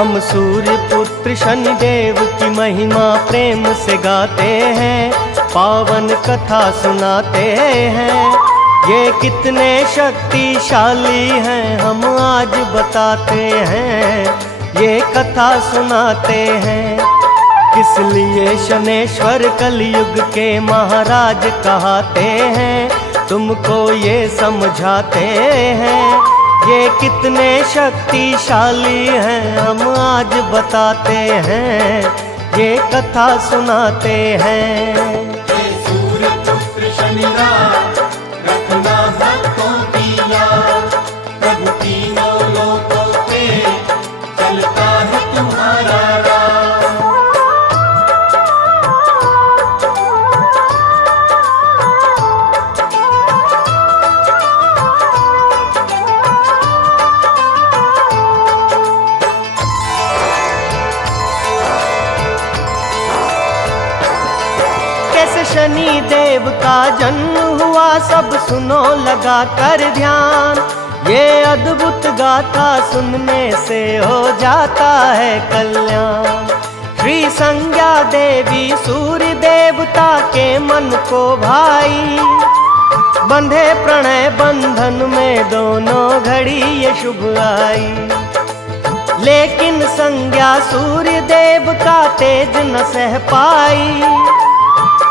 हम सूर्य पुत्र शनिदेव की महिमा प्रेम से गाते हैं, पावन कथा सुनाते हैं। ये कितने शक्तिशाली हैं हम आज बताते हैं, ये कथा सुनाते हैं। किस लिए शनेश्वर कलयुग के महाराज कहते हैं, तुमको ये समझाते हैं। ये कितने शक्तिशाली हैं हम आज बताते हैं, ये कथा सुनाते हैं। सूर्य पुत्र शनिदेव रखना भक्तों की याद, प्रभु तीनों लोकों पे चलता है तुम्हारा राज। शनि देव का जन्म हुआ सब सुनो लगा कर ध्यान, ये अद्भुत गाथा सुनने से हो जाता है कल्याण। श्री संज्ञा देवी सूर्य देवता के मन को भाई, बंधे प्रणय बंधन में दोनों घड़ी ये शुभ आई। लेकिन संज्ञा सूर्य देव का तेज न सह पाई,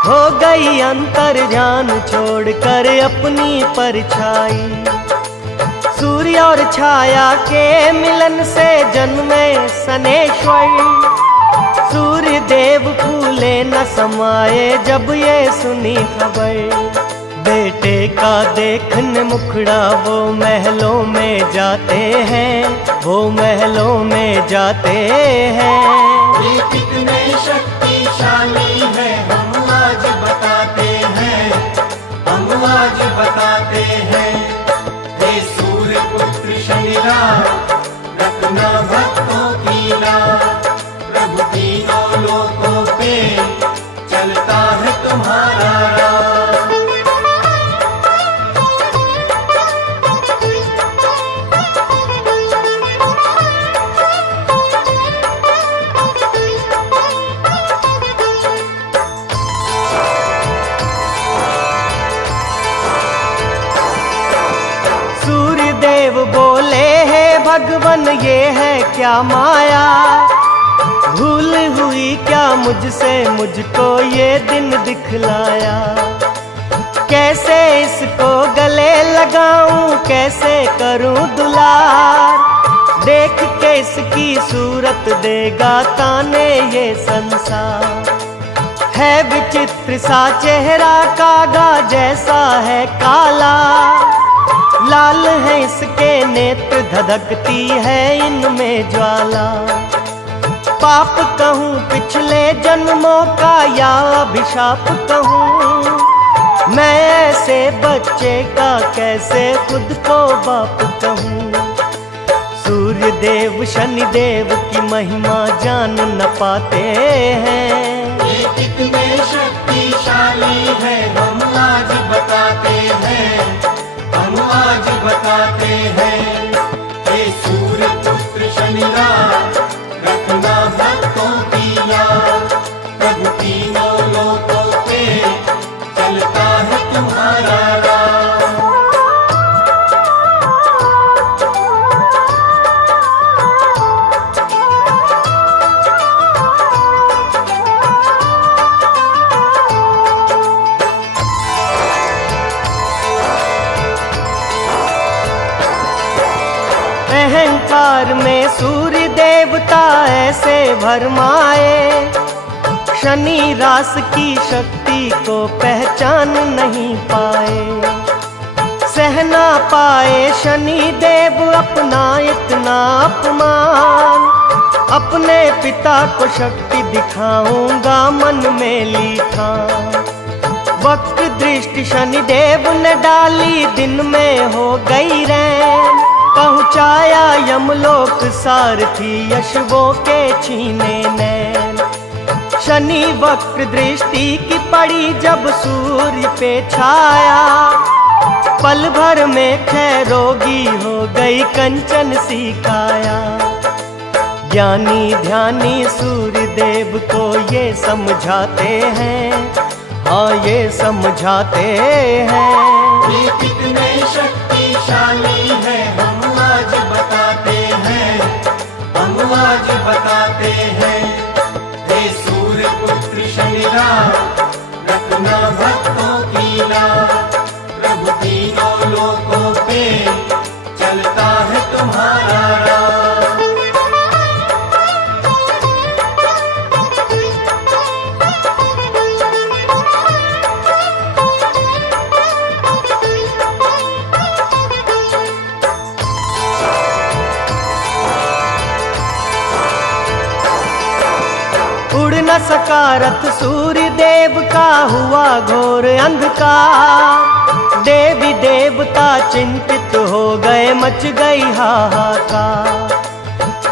हो गई अंतर ध्यान छोड़कर अपनी परछाई। सूर्य और छाया के मिलन से जन्मे शनेश्वर, सूर्य देव फूले न समाये जब ये सुनी खबर। बेटे का देखने मुखड़ा वो महलों में जाते हैं, वो महलों में जाते हैं। ये कितने शक्तिशाली है हम आज बताते हैं, हम आज बताते हैं। हे सूर्य पुत्र शनिदेव रखना भक्तों की याद, प्रभु तीनों लोकों पे चलता है तुम्हारा राज। बोले है भगवन ये है क्या माया, भूल हुई क्या मुझसे मुझको ये दिन दिखलाया। कैसे इसको गले लगाऊं कैसे करूं दुलार, देख के इसकी सूरत देगा ताने ये संसार। है विचित्र सा चेहरा कागा जैसा है काला, लाल है इसके नेत्र धधकती है इनमें ज्वाला। पाप कहूँ पिछले जन्मों का या अभिशाप कहूँ, मैं ऐसे बच्चे का कैसे खुद को बाप कहूँ। सूर्य देव शनि देव की महिमा जान न पाते हैं, ये कितने शक्तिशाली है हम आज बताते हैं, हम आज बताते हैं। हे सूर्य पुत्र शनिदेव रखना भक्तों की याद, प्रभु तीनों लोकों पे चलता है तुम्हारा राज। अहंकार में सूर्य देवता ऐसे भरमाए, शनि रास की शक्ति को पहचान नहीं पाए। सह ना पाए शनि देव अपना इतना अपमान, अपने पिता को शक्ति दिखाऊंगा मन में ली ठान। वक्र दृष्टि शनि देव ने डाली दिन में हो गई रैन, पहुँचाया यमलोक सारथी यशवों के छीने नैन। शनि वक्र दृष्टि की पड़ी जब सूर्य पे छाया, पल भर में क्षय रोगी हो गई कंचन सी काया। ज्ञानी ध्यानी सूर्य देव को ये समझाते हैं, हाँ ये समझाते हैं। ये कितने शक्तिशाली है हम आज बताते हैं, हम आज बताते हैं। हे सूर्य पुत्र शनिराज रखना भक्तों की राह, प्रभु तीनों लोकों पे चलता है तुम्हारा राह। उड़ न सका रथ सूर्य देव का, हुआ घोर अंधकार। देवी देवता चिंतित हो गए, मच गई हाहाकार।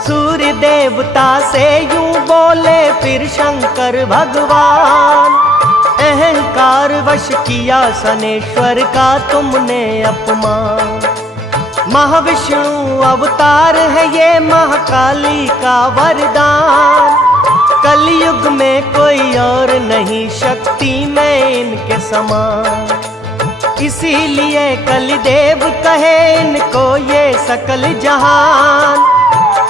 सूर्य देवता से यूं बोले फिर शंकर भगवान, अहंकार वश किया शनेश्वर का तुमने अपमान। महाविष्णु अवतार है ये महाकाली का वरदान, कलयुग में कोई और नहीं शक्ति में इनके समान। इसीलिए कलिदेव कहे इनको ये सकल जहान,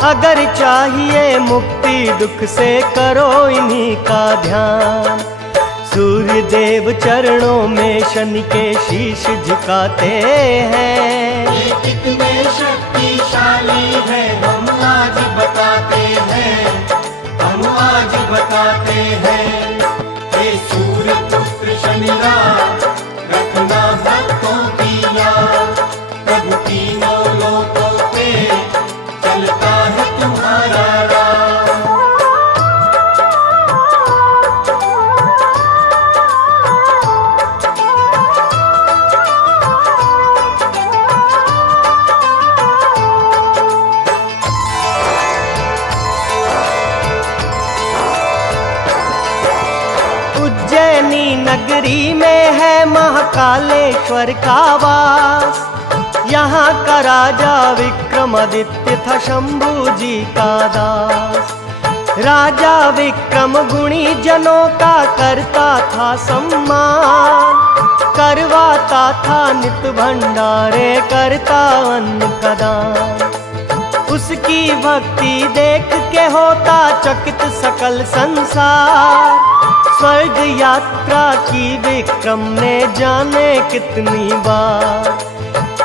अगर चाहिए मुक्ति दुख से करो इन्हीं का ध्यान। सूर्य देव चरणों में शनि के शीश झुकाते हैं। ये कितने शक्तिशाली है हम आज बताते हैं, हम आज बताते हैं। हे सूर्य पुत्र शनिराज रखना भक्तों की याद, प्रभु तीनों लोकों पे चलता है तुम्हारा राह। उज्जैनी नगरी में है महाकालेश्वर का वास, यहाँ का राजा विक्रमादित्य था शंभू जी का दास। राजा विक्रम गुणी जनों का करता था सम्मान, करवाता था नित भंडारे करता अन्न का दान। उसकी भक्ति देख के होता चकित सकल संसार, स्वर्ग यात्रा की विक्रम ने जाने कितनी बार।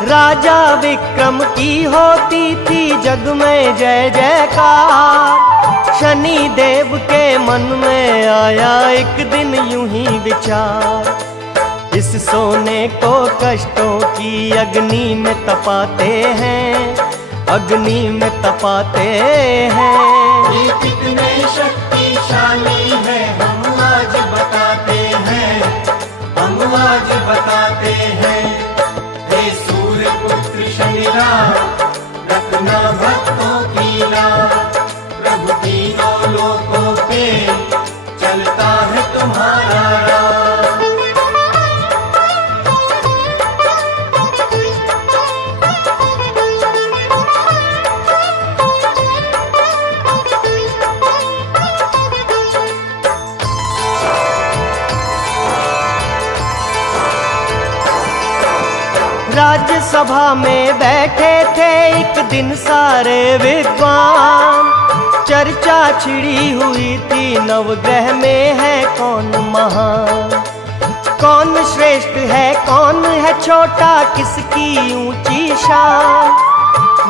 राजा विक्रम की होती थी जग में जय जयकार, शनि देव के मन में आया एक दिन यूं ही विचार। इस सोने को कष्टों की अग्नि में तपाते हैं, अग्नि में तपाते हैं। ये कितने शक्तिशाली है हम आज बताते हैं, हम आज बताते हैं। हे सूर्य पुत्र शनिराज रखना भक्तों की राह, प्रभु तीनों लोकों पे चलता है तुम्हारा राह। राज्यसभा में बैठे थे एक दिन सारे विद्वान, चर्चा छिड़ी हुई थी नवग्रह में है कौन महान। कौन श्रेष्ठ है कौन है छोटा, किसकी ऊंची शान।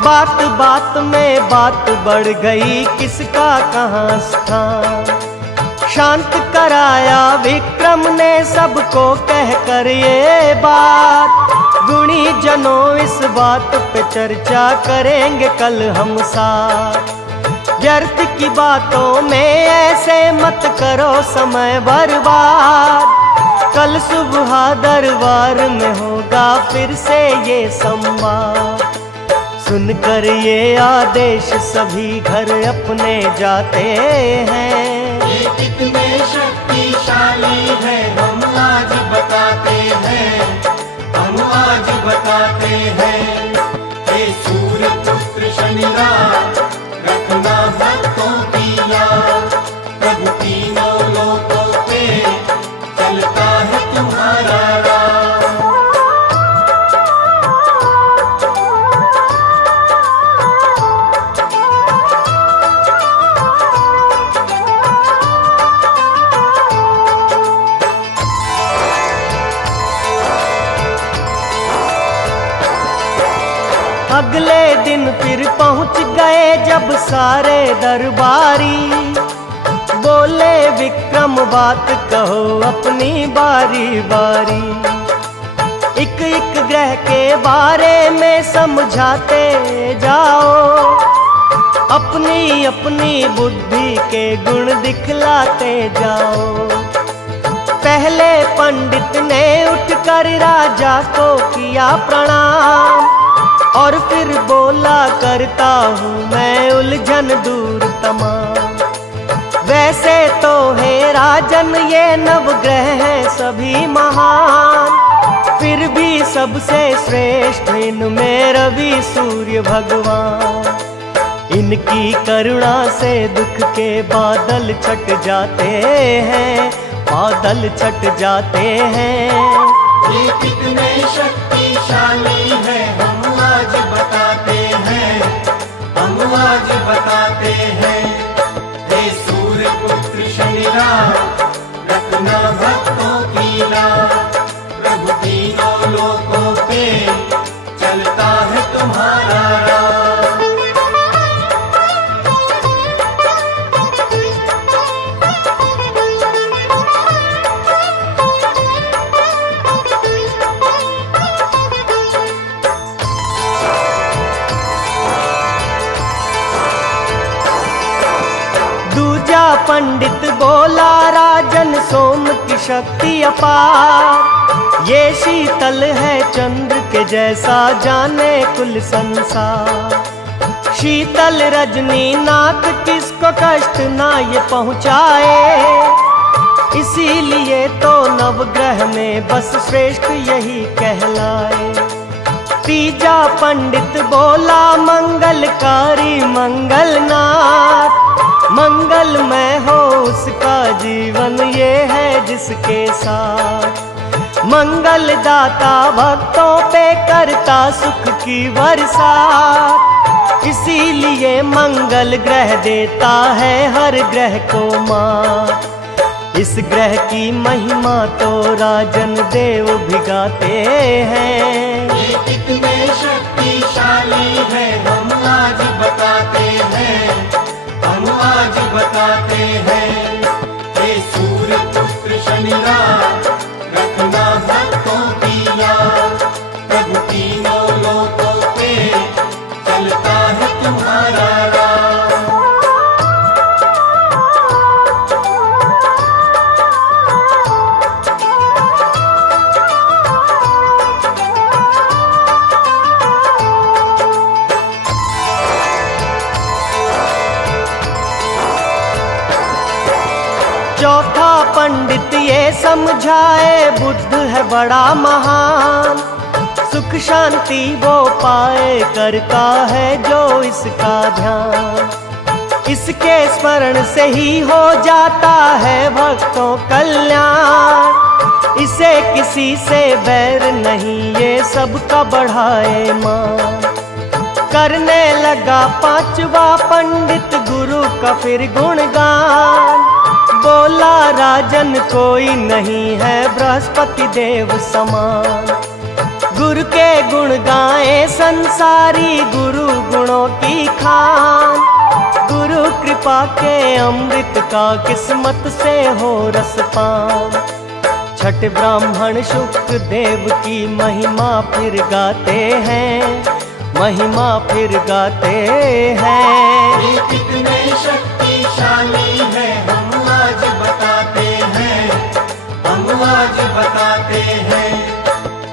बात बात में बात बढ़ गई, किसका कहाँ स्थान। शांत कराया विक्रम ने सबको कहकर ये बात, गुणी जनों इस बात पे चर्चा करेंगे कल हम साथ। व्यर्थ की बातों में ऐसे मत करो समय बर्बाद, कल सुबह दरबार में होगा फिर से ये संवाद। सुनकर ये आदेश सभी घर अपने जाते हैं। ये कितने शक्तिशाली है हम आज बताते हैं, हम आज बताते हैं। हे सूर्य पुत्र शनिराज रखना भक्त तीनों लोकों पे चलता है तुम्हारा राज। अगले दिन फिर पहुंच गए जब सारे दरबारी, बोले विक्रम बात कहो अपनी बारी बारी। एक एक ग्रह के बारे में समझाते जाओ, अपनी अपनी बुद्धि के गुण दिखलाते जाओ। पहले पंडित ने उठकर राजा को किया प्रणाम, और फिर बोला करता हूँ मैं उलझन दूर तमाम। वैसे तो है राजन ये नवग्रह हैं सभी महान, फिर भी सबसे श्रेष्ठ इनमें रवि सूर्य भगवान। इनकी करुणा से दुख के बादल छट जाते हैं, बादल छट जाते हैं। ये कितने शक्तिशाली है हम आज बताते हैं, हम आज बताते हैं। हे सूर्य पुत्र शनिराज रखना भक्तों की लाज, प्रभु तीनों लोकों पे चलता है तुम्हारा राज। पंडित बोला राजन सोम की शक्ति अपार, ये शीतल है चंद्र के जैसा जाने कुल संसार। शीतल रजनी नाथ किसको कष्ट ना ये पहुँचाए, इसीलिए तो नवग्रह में बस श्रेष्ठ यही कहलाए। तीजा पंडित बोला मंगलकारी मंगलनाथ, मंगलमय हो उसका जीवन ये है जिसके साथ। मंगलदाता भक्तों पे करता सुख की बरसात, इसीलिए मंगल ग्रह देता है हर ग्रह को मात। इस ग्रह की महिमा तो राजन देव भी गाते हैं। ये कितने शक्तिशाली है हम आज बताते हैं, हम आज बताते हैं। हे सूर्य पुत्र शनिराज रखना भक्तों की लाज, प्रभु तीनों लोकों पे चलता है तुम्हारा राज। चौथा पंडित ये समझाए बुद्ध है बड़ा महान, सुख शांति वो पाए करता है जो इसका ध्यान। इसके स्मरण से ही हो जाता है भक्तों कल्याण, इसे किसी से बैर नहीं ये सबका बढ़ाए मान। करने लगा पांचवा पंडित गुरु का फिर गुणगान, बोला राजन कोई नहीं है बृहस्पति देव समान। गुरु के गुण गाए संसारी गुरु गुणों की खान, गुरु कृपा के अमृत का किस्मत से हो रसपान। छठ ब्राह्मण शुक्र देव की महिमा फिर गाते हैं, महिमा फिर गाते हैं। ये कितने शक्तिशाली है हम आज बताते हैं, हम आज बताते हैं।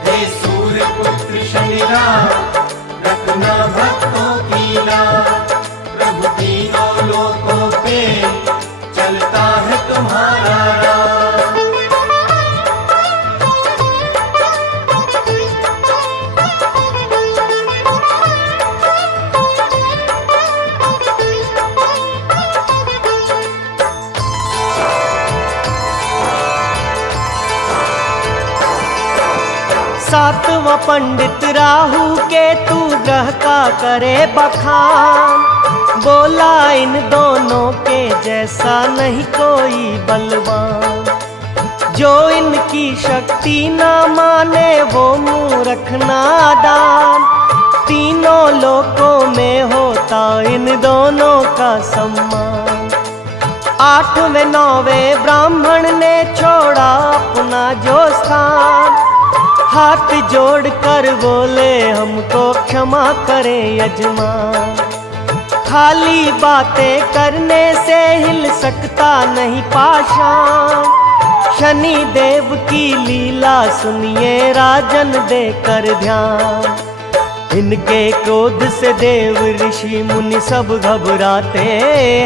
हे सूर्य पुत्र शनिराज रखना भक्तों की लाज, प्रभु तीनों लोकों पे चलता है तुम्हारा राज। सातवां पंडित राहु के तू ग्रह का करे बखान। बोला इन दोनों के जैसा नहीं कोई बलवान। जो इनकी शक्ति ना माने वो मूर्ख नादान। तीनों लोकों में होता इन दोनों का सम्मान। आठवें नौवें ब्राह्मण ने छोड़ा अपना जो स्थान। हाथ जोड़ कर बोले हमको क्षमा करें यजमान। खाली बातें करने से हिल सकता नहीं पाषाण। शनि देव की लीला सुनिए राजन देकर ध्यान। इनके क्रोध से देव ऋषि मुनि सब घबराते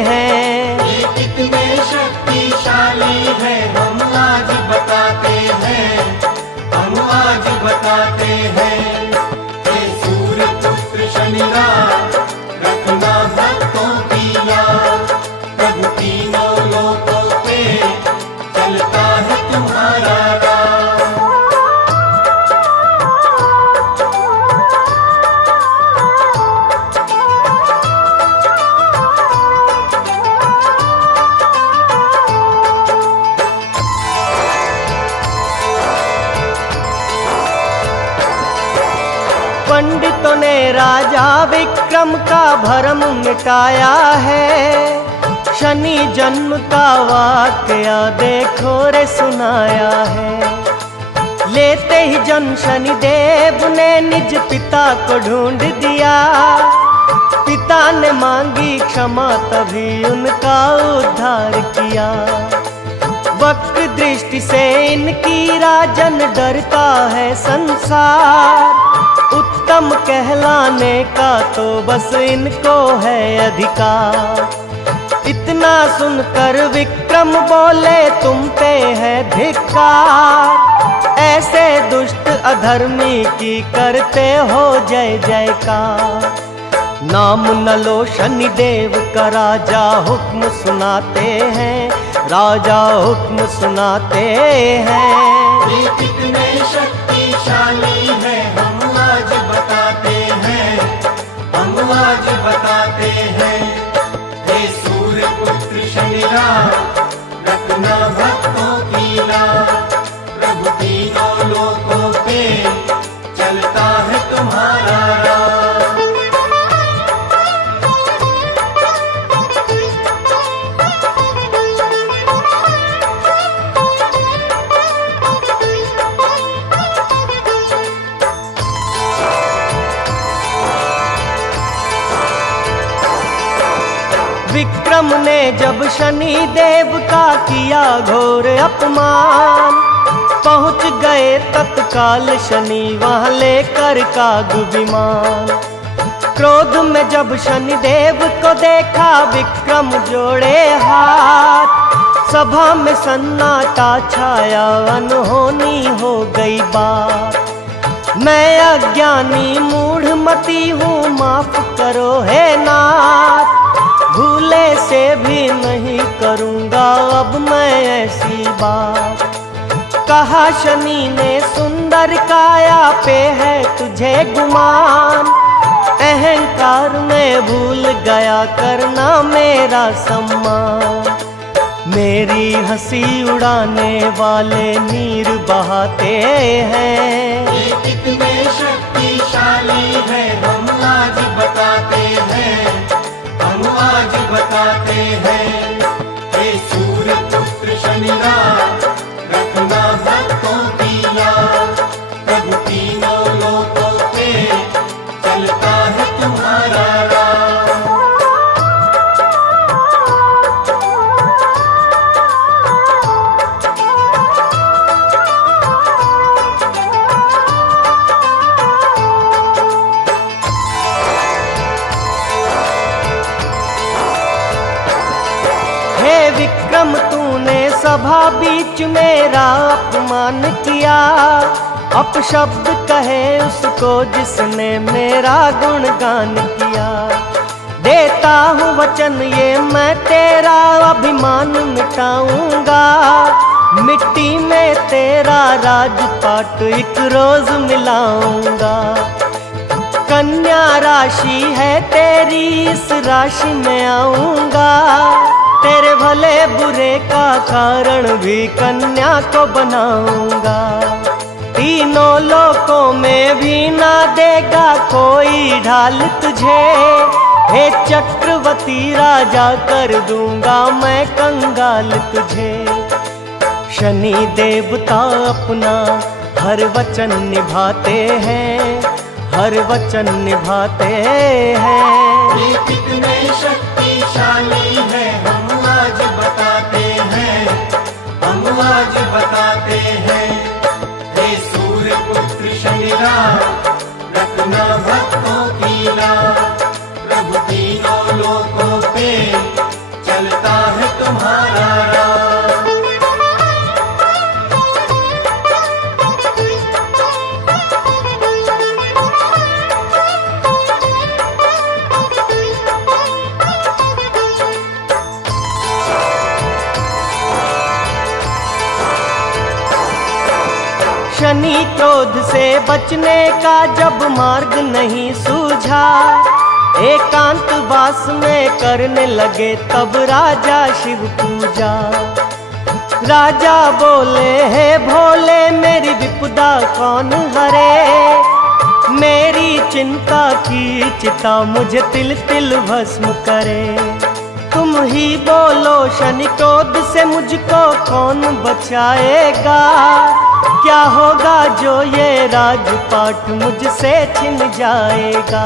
हैं। ये कितने शक्तिशाली है हम आज बताते हैं, हम आज बताते हैं। हे सूर्य पुत्र शनिराज रखना भक्तों की याद। प्रभु तीनों लोकों पे चलता है तुम्हारा राज। पंडितों ने राजा विक्रम का भरम मिटाया है। शनि जन्म का वाकया देखो रे सुनाया है। लेते ही जन्म शनि देव ने निज पिता को ढूंढ दिया। पिता ने मांगी क्षमा तभी उनका उद्धार किया। वक्र दृष्टि से इनकी राजन डरता है संसार। उत्तम कहलाने का तो बस इनको है अधिकार। इतना सुनकर विक्रम बोले तुम पे है धिक्कार। ऐसे दुष्ट अधर्मी की करते हो जय जयकार। नाम न लो शनि देव का राजा हुक्म सुनाते हैं, राजा हुक्म सुनाते हैं। ये कितने शक्तिशाली है हम आज बताते हैं, हम आज बताते हैं। हे सूर्य पुत्र शनिराज रखना भक्तों की लाज। प्रभु तीनों लोकों पे चलता है तुम्हारा राज। विक्रम ने जब शनि देव का किया घोर अपमान। पहुंच गए तत्काल शनि वहां लेकर काग विमान। क्रोध में जब शनि देव को देखा विक्रम जोड़े हाथ। सभा में सन्नाटा छाया अनहोनी हो गई बात। मैं अज्ञानी मूढ़मती हूँ माफ करो हे नाथ। भूले से भी नहीं करूँगा अब मैं ऐसी बात। कहा शनि ने सुंदर काया पे है तुझे गुमान। अहंकार में भूल गया करना मेरा सम्मान। मेरी हंसी उड़ाने वाले नीर बहाते हैं। ये कितने शक्तिशाली है हम आज बताते हैं, हम आज बताते हैं। हे सूर्य पुत्र शनिराज रखना भक्तों की याद। प्रभु तीनों लोकों पे चलता है तुम्हारा राज। हे विक्रम तूने सभा बीच मेरा अपमान किया। अपशब्द कहे उसको जिसने मेरा गुणगान किया। देता हूँ वचन ये मैं तेरा अभिमान मिटाऊंगा। मिट्टी में तेरा राजपाट एक रोज मिलाऊंगा। कन्या राशि है तेरी, इस राशि में आऊंगा। तेरे भले बुरे का कारण भी कन्या को बनाऊंगा। तीनों लोकों में भी ना देगा कोई ढाल तुझे। हे चक्रवर्ती राजा कर दूंगा मैं कंगाल तुझे। शनि देवता अपना हर वचन निभाते हैं, हर वचन निभाते हैं। ये कितने शक्तिशाली है हम आज बताते हैं, हम आज बताते हैं। हे सूर्य पुत्र शनिदेव रखना भक्तों की राह। प्रभु तीनों लोकों पे चलता है तुम्हारा राह। शनि क्रोध से बचने का जब मार्ग नहीं सूझा, एकांतवास में करने लगे तब राजा शिव पूजा। राजा बोले हे भोले मेरी विपदा कौन हरे। मेरी चिंता की चिता मुझे तिल तिल भस्म करे। तुम ही बोलो शनि क्रोध से मुझको कौन बचाएगा। क्या होगा जो ये राजपाट मुझसे छिन जाएगा।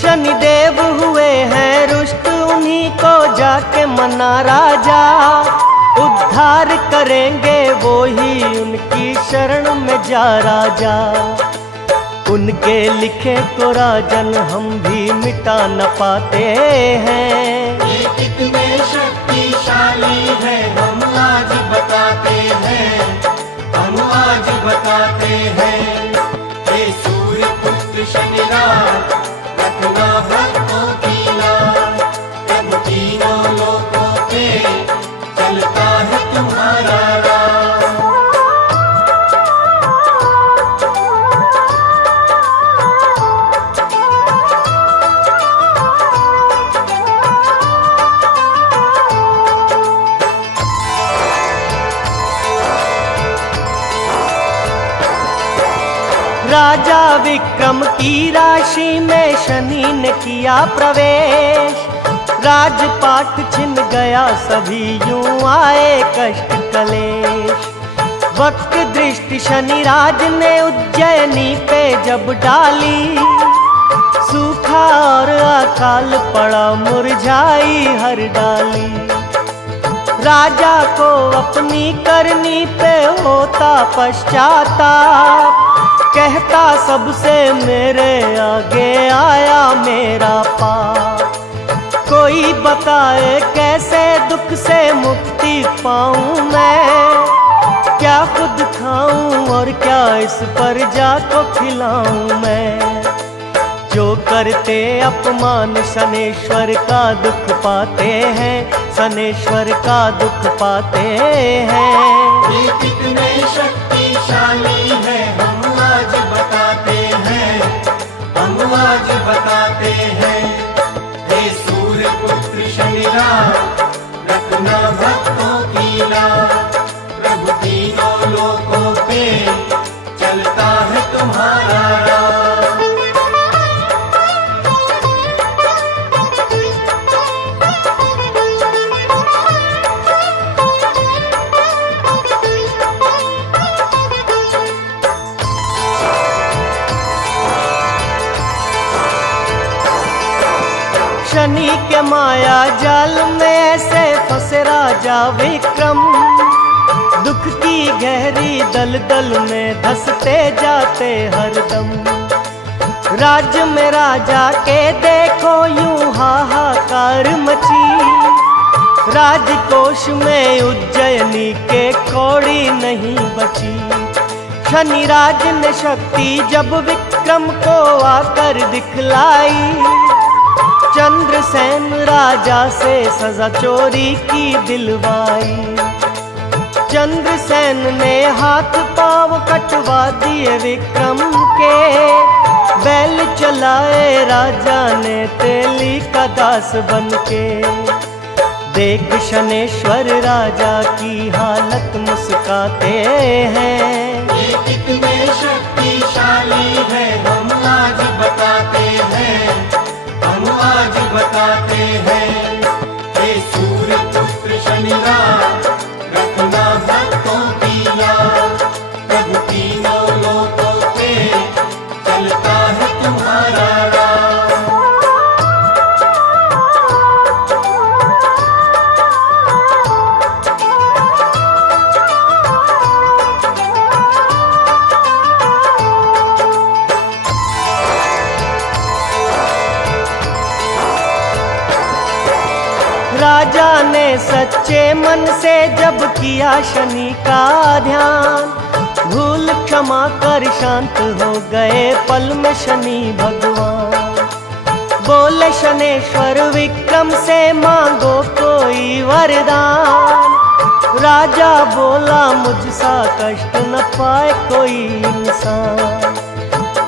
शनिदेव हुए हैं रुष्ट, उन्हीं को जाके मना राजा। उद्धार करेंगे वो ही, उनकी शरण में जा राजा। उनके लिखे को राजन हम भी मिटा न पाते हैं। ये कितने शक्तिशाली है हम आज बताते हैं, हम आज बताते हैं। हे सूर्य पुत्र शनिदेव रखना भक्तों की राह। प्रभु तीनों लोकों पे चलता है तुम्हारा राह। राजा विक्रम की राशि में शनि ने किया प्रवेश। राजपाट छिन गया सभी यूं आए कष्ट कलेश। वक्त दृष्टि शनि राज ने उज्जैनी पे जब डाली, सूखा और अकाल पड़ा मुरझाई हर डाली। राजा को अपनी करनी पे होता पश्चाताप, कहता सबसे मेरे आगे आया मेरा पाप। कोई बताए कैसे दुख से मुक्ति पाऊं मैं। क्या खुद खाऊं और क्या इस प्रजा को खिलाऊं मैं। जो करते अपमान शनेश्वर का दुख पाते हैं, शनेश्वर का दुख पाते हैं। ये कितने शक्तिशाली है हम आज बताते हैं, हम आज बताते हैं। हे सूर्य पुत्र शनिदेव रखना भक्तों की राह। प्रभु तीनों लोकों पे चलता है तुम्हारा राह। शनि के माया जाल में ऐसे फंसे राजा विक्रम। दुख की गहरी दलदल में धंसते जाते हरदम। राज्य में राजा के देखो यूं हाहाकार मची। राजकोष में उज्जैनी के कौड़ी नहीं बची। शनि राज ने शक्ति जब विक्रम को आकर दिखलाई, चंद्रसेन राजा से सजा चोरी की दिलवाई। चंद्रसेन ने हाथ पांव कटवा दिए विक्रम के, बैल चलाए राजा ने तेली का दास बनके। देख शनेश्वर राजा की हालत मुस्काते हैं। ये कितने शक्तिशाली है हम आज बताते हैं, हम आज बताते हैं। हे सूर्य पुत्र शनिराज रखना भक्तों की याद, प्रभु तीनों लोकों पे चलता है तुम्हारा राज। राजा ने सच्चे मन से जब किया शनि का ध्यान, भूल क्षमा कर शांत हो गए पल में शनि भगवान। बोले शनेश्वर विक्रम से मांगो कोई वरदान। राजा बोला मुझसा कष्ट न पाए कोई इंसान।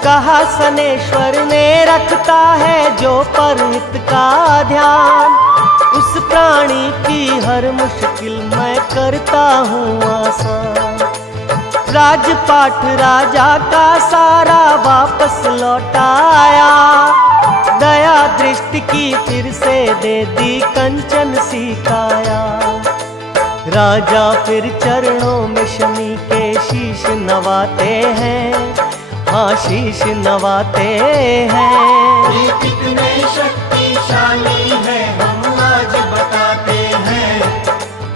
कहा शनेश्वर ने रखता है जो परहित का ध्यान, उस प्राणी की हर मुश्किल मैं करता हूँ आसान। राजपाट राजा का सारा वापस लौटाया, दया दृष्टि की फिर से दे दी कंचन सी काया। राजा फिर चरणों में शनि के शीश नवाते हैं, हाँ शीश नवाते हैं। ये कितने शक्तिशाली है हम आज बताते हैं,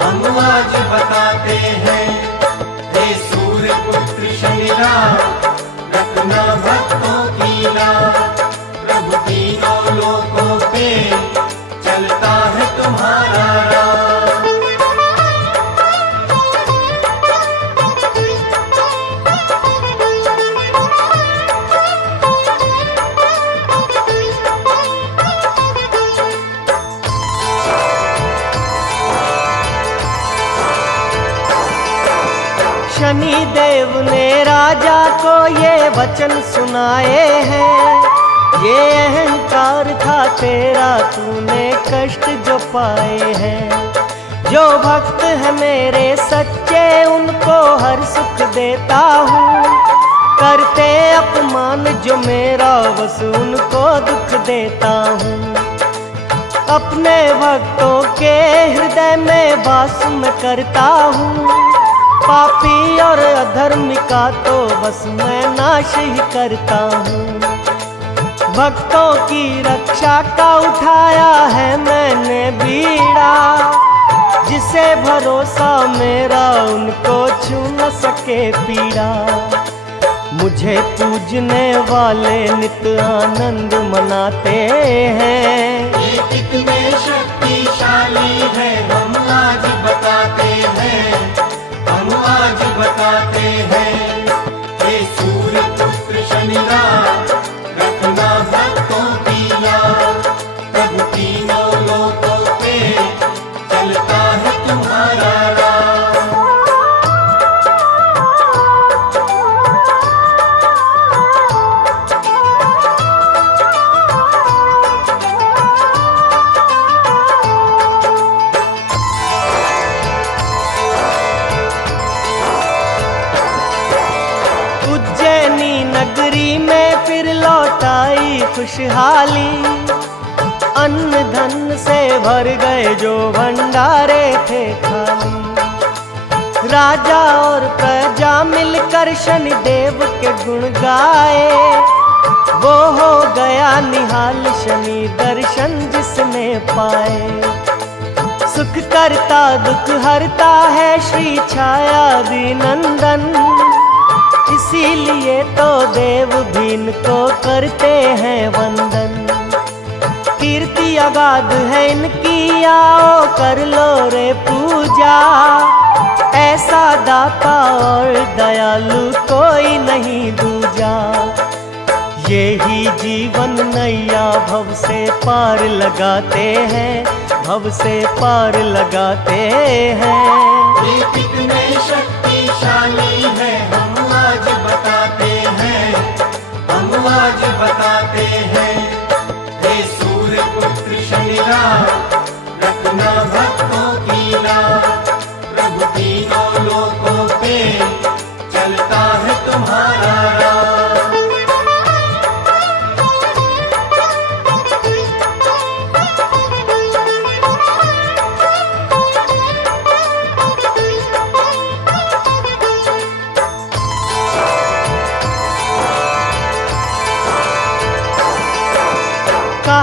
हम आज बताते हैं। हे सूर्य पुत्र शनिराज रखना भक्तों की लाज, प्रभु तीनों लोकों पे चलता है तुम्हारा राज। शनि देव ने राजा को ये वचन सुनाए हैं। ये अहंकार था तेरा, तूने कष्ट जो पाए हैं। जो भक्त है मेरे सच्चे उनको हर सुख देता हूँ, करते अपमान जो मेरा बस उनको दुख देता हूँ। अपने भक्तों के हृदय में वास मैं करता हूँ, पापी और अधर्मी का तो बस मैं नाश ही करता हूँ। भक्तों की रक्षा का उठाया है मैंने बीड़ा, जिसे भरोसा मेरा उनको छू न सके पीड़ा। मुझे पूजने वाले नित आनंद मनाते हैं। ये कितने शक्तिशाली है हम आज बताते हैं, हम आज बताते हैं। हे सूर्य पुत्र शनिराज रखना भक्तों की याद, प्रभु तीनों लोकों पे चलता है तुम्हारा राज। नगरी में फिर लौटाई खुशहाली, अन्न धन से भर गए जो भंडारे थे खाली। राजा और प्रजा मिलकर शनि देव के गुण गाए, वो हो गया निहाल शनि दर्शन जिसने पाए। सुख करता दुख हरता है श्री छायादि नंदन, इसीलिए तो देव भी इनको करते हैं वंदन। कीर्ति अगाध है इनकी, आओ कर लो रे पूजा। ऐसा दाता और दयालु कोई नहीं दूजा। यही जीवन नैया भव से पार लगाते हैं, भव से पार लगाते हैं। ये कितने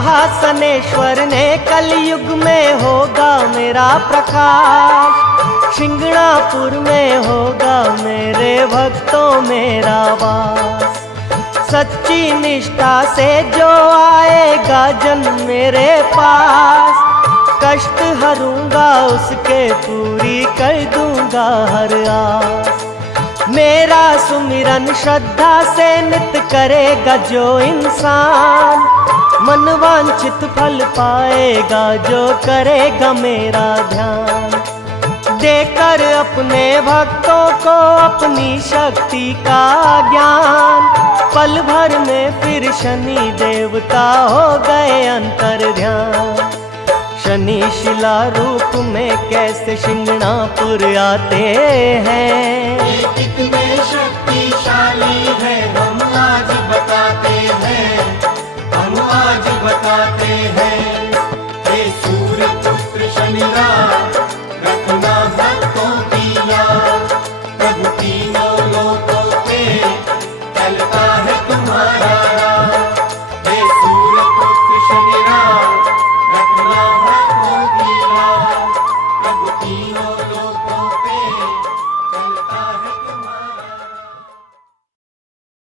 कहा सनेश्वर ने कलयुग में होगा मेरा प्रकाश, शिंगणापुर में होगा मेरे भक्तों मेरा वास। सच्ची निष्ठा से जो आएगा जन मेरे पास, कष्ट हरूंगा उसके पूरी कर दूंगा हर आस। मेरा सुमिरन श्रद्धा से नित करेगा जो इंसान, मन वांछित फल पाएगा जो करेगा मेरा ध्यान। देकर अपने भक्तों को अपनी शक्ति का ज्ञान, पल भर में फिर शनि देवता हो गए अंतर ध्यान। शनि शिला रूप में कैसे शिंगणापुर आते हैं, कितने शक्ति